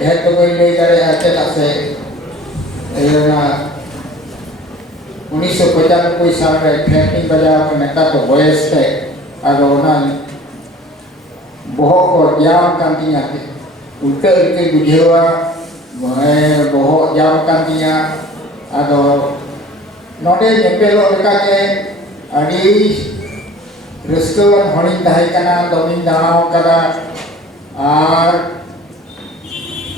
ढेर तो कोई ले जाए चेदा से 1995 साल में ट्रैकिंग बजाव के नेता तो वयस थे आदो ना बहुत को जाम कांतिया उल्टे उल्टे बुझेवा बहुत जाम कांतिया आदो नोडे जेपेलो लेका के अड़ी रस्कवन हणी ताहे कना दोमिन दानाव कदा आर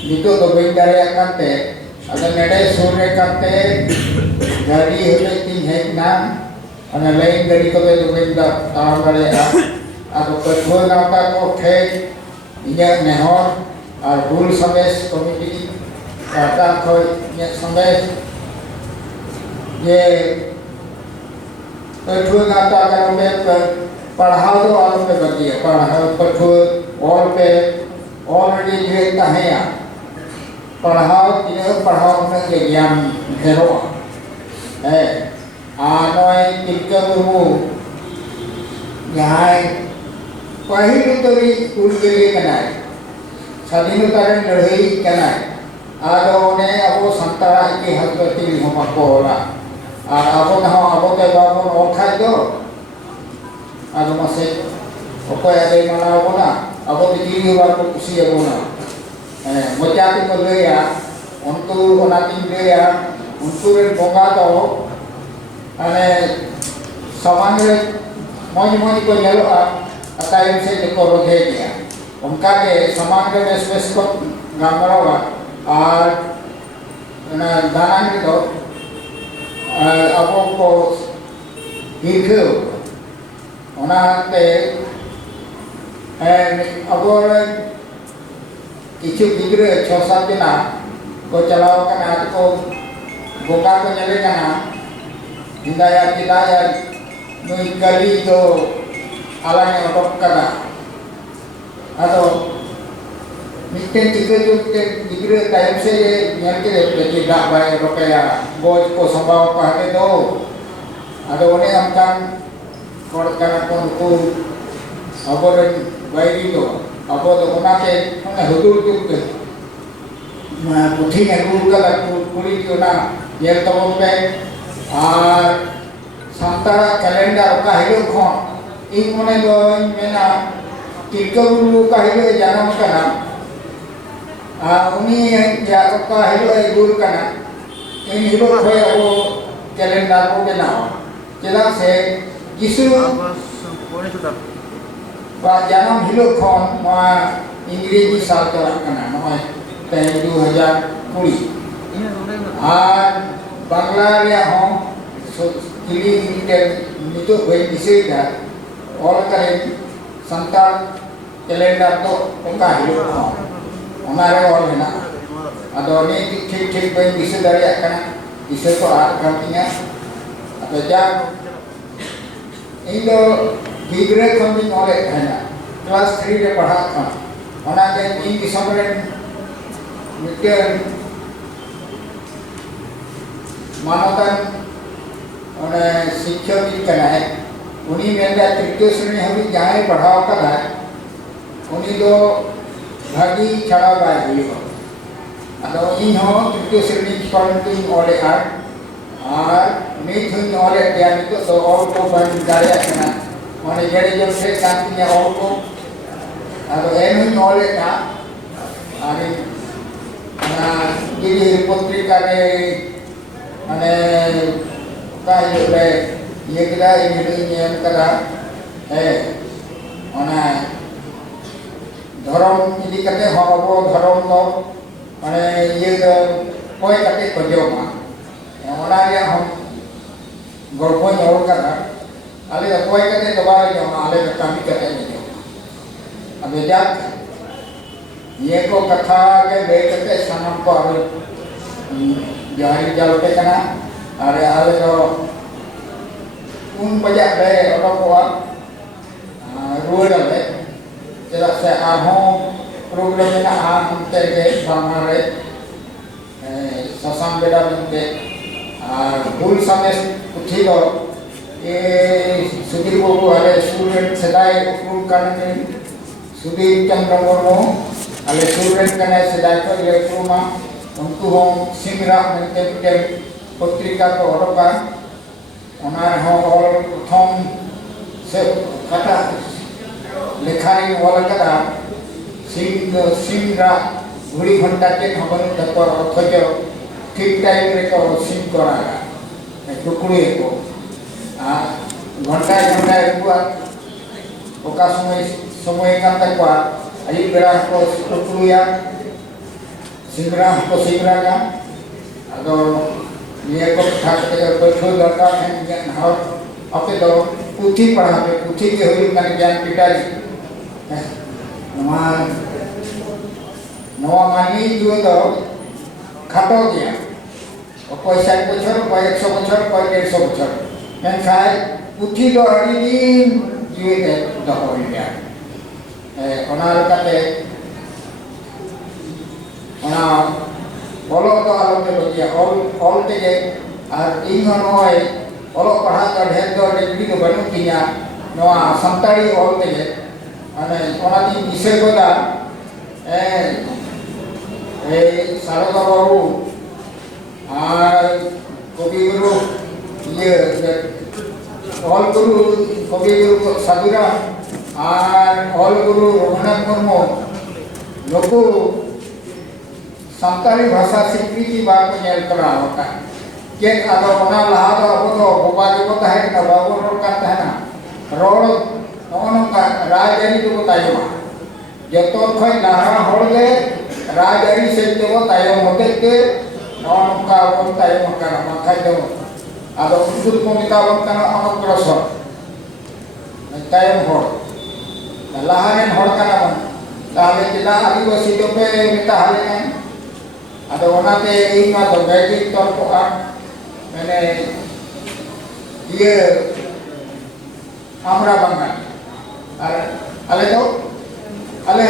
नितो दो बई दारे काते अगर नेडे सोरे काते गाड़ी होते तीन है ना अने लाइन गाड़ी को दो बई दा ताव दारे आदो पठो नावता को थे इया नेहर और हुल समेस कमिटी काटा को ये समेस ये पठो नावता का में पढ़ाओ तो और पे बची है पढ़ाओ पठो और पे ऑलरेडी जो है पढ़ाओ तीनों पढ़ाओ में ज्ञान घेरो है आनोय तिलका मुर्मू यहाँ पहली तो भी स्कूल के लिए बनाए स्वाधीनता लड़ाई बनाए आदो ने अब संतारा इतिहास करती हम आपको होला और अब ना अब के बाबू ओखा दो आदो मसे ओको यादे मनाओ ना अब तो जीवी बार को खुशी है बोना मजाक को ले या उनको ओनाती ले या उनको रे बोगा तो अने सामान्य मोई मोई को येलो अतायम से देखो रोधे दिया उनका के सामान्य में स्पेस को गामरोगा और ना दाना तो अब को हिखो ओनाते अब किछु गिद्रे 6-7 दिन को चलाव कना को बोका को चले कना हिंदाया किदाया नुई कली तो आलाने ओटक कना अतो मिटे टिके जो गिद्रे टाइम से ये नेल के लेके दा बाय रोकया बोझ को संभाव कहते दो अतो ने हमकान कोड कना को अबर बाइरी तो अब तो उना के हुदुर के पुठी ने गुल का पूरी की ना ये तो पे और संतारा कैलेंडर का हिलो खन इन मने दो मेना तिलका गुरु का हिलो जन्म कना आ उनी या का हिलो गुरु कना इन हिलो खोय वो कैलेंडर को बनाओ चला से किसु jangan hidup kon noa Inggris saat terangkan noa tahun 2010 Bangla ya hom kili dan itu baik disida orang kalian santal kalender to pengkah hidup kon हमारे और है ना अदोनी ठीक ठीक बाई दिसे dari akan दिसे तो artinya atau jam Indo गिग्रे कमी नॉलेज है ना क्लास 3 रे पढ़ा था ओना के इन किसमरे मिटे मानवतन ओने शिक्षक की कना है उनी मेरा तृतीय श्रेणी हम जहां पढ़ाओ का है उनी तो भागी छड़ा बाय हुई हो अदो इन हो तृतीय श्रेणी पढ़ती ओले और नीथ नॉलेज यानी तो और को बन जाया कना माने जेडे जो से कांतिया और को अदो एनु नॉलेज ना आगे ना गिरी पत्रिका रे माने काय ले ये कदा ये कदा है ओना धर्म इदी कते हबो धर्म तो माने ये कोई कते खोजोमा ओना रे हम गल्प और कदा आले कोई कते दबाव जो आले कमी कते नहीं अब जात ये को कथा के देखते सनम को अब जाहिर जालते कना अरे आले तो उन बजा दे और को रुल दे चला से आहो प्रॉब्लम ना आ हमते के बांगरे ससंग बेटा बनते भूल समय उठी दो ये सुधीर बाबू हरे स्टूडेंट सदाई उपयोग करने सुधीर चंद्र मुर्मू अले सुरेन कने सेदाय को ले प्रोमा उनको हम सिंगरा मेंते के पत्रिका को ओडका ओना हो ऑल प्रथम से कटा लेखाई वाला कदा सिंगरा घड़ी घंटा के खबर तक अथच ठीक टाइम रे को सिंग करा टुकड़ी को घंटा घंटा रुआ ओका समय kan takwa ayi bera ko टुकड़िया Singra को सिंगरा का अदो ये को ठाक के बैठो लड़का है ज्ञान हर अपे दो पुथी पढ़ा पे पुथी के होई मन ज्ञान पिटाई नवा मानी जो तो खाटो गया और कोई 60 बछर कोई 100 बछर कोई 150 बछर मैं खाए पुथी दो अड़ी दिन जीवे दे दहो गया ओना लकाते ओना बोलो तो आलो के लोगिया ऑल तेगे और इन नोय ओलो पढ़ा का ढेर दो डिग्री को बनु किया नवा संताड़ी ऑल तेगे अने ओना दी विषय कोदा ए सारदा बाबू और कवि गुरु ये ऑल गुरु कवि गुरु साधुरा और ऑल गुरु रघुनाथ मुर्मू लोगो संताली भाषा स्वीकृति बात को नेल करा होता है के आदो ओना लहा दो अब तो बोबा के को है ना बाबू रोड करता है ना रोड ओनो का राजरी को बतायो जतो खय लहा होड़े राजरी से तो बतायो होते के ओनो का बतायो का माथा दो आदो उदुल को मिताबक तना अनुग्रह तायम होड़ लाहारेन होड़ कना बन ताले तिला आदिवासी तो पे मिता हाले अदो ओनाते इमा तो बैठक तौर को मैंने ये आमरा बंगाल अले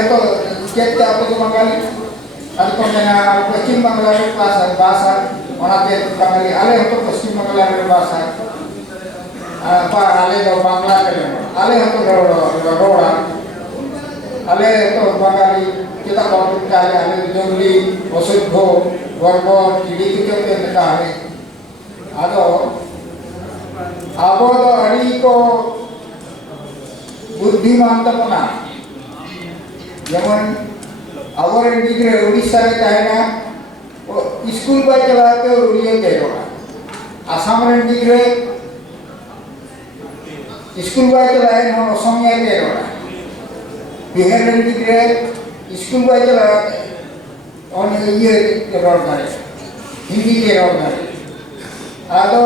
तो क्या आपको तो बंगाली अल को मैंने पश्चिम बंगाल के पास है भाषा ओनाते बंगाली अले तो पश्चिम बंगाल के भाषा पर अले तो बांग्ला के अले तो रोड़ा अले तो Bengali kita baru kali ada jongli, osudho, gorbor, kiri kita kita ada. Ado, abo तो अड़ी को बुद्धिमान तो पना, जमन अवर इंडिग्रे उड़ीसा में कहना, वो स्कूल पर चलाते हो उड़िया तेरोड़ा, आसाम इंडिग्रे स्कूल पर चलाए ना असमिया तेरोड़ा, बिहार इंडिग्रे स्कूल पर चला और ये रोड करे हिंदी के रोड करे आदो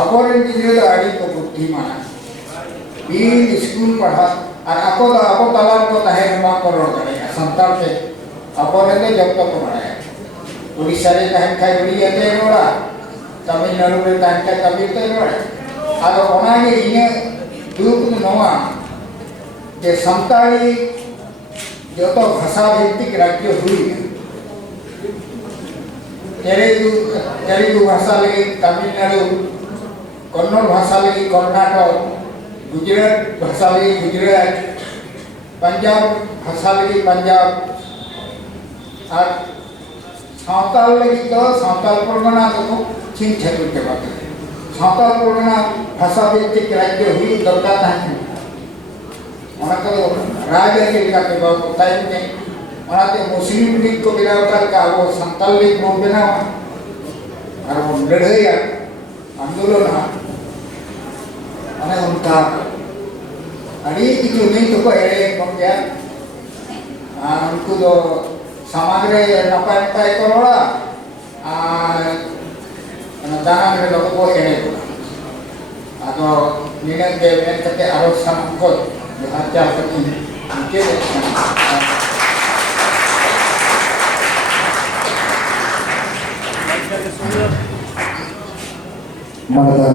अगर इंडिविजुअल आड़ी को बुद्धिमान बीन स्कूल पढ़ा और आपको तालाब को तहे नुमा को रोड करे संताल के अगर ने जब तक पढ़ाया उड़ीसा रे कहन खाई उड़िया ते रोड़ा तमिलनाडु रे कहन खाई तमिल ते रोड़ा आदो ओना के इने दुख नवा जे संताली जो तो भाषा भित्तिक राज्य हुई तेलुगु भाषा लगी तमिलनाडु कन्नड़ भाषा लगी कर्नाटक गुजरात भाषा लगी गुजरात पंजाब भाषा लगी पंजाब और सावताल लगी तो सावताल परगना तो चीन क्षेत्र के बात है सावताल परगना भाषा भित्तिक राज्य हुई दरकार है ओनाते राजनीति का के बात टाइम में ओनाते मुस्लिम लीग को बिलाव कर का वो संताल लीग को बिलाव और वो लड़ाई आंदोलन अने उनका अड़ी किचु नहीं तो को एड़े कम गया उनको तो समाज रे नपाय नपाय करोड़ा दाना में लोगों को एड़े को आतो निने के में कते आरो सम को अच्छा करती उनके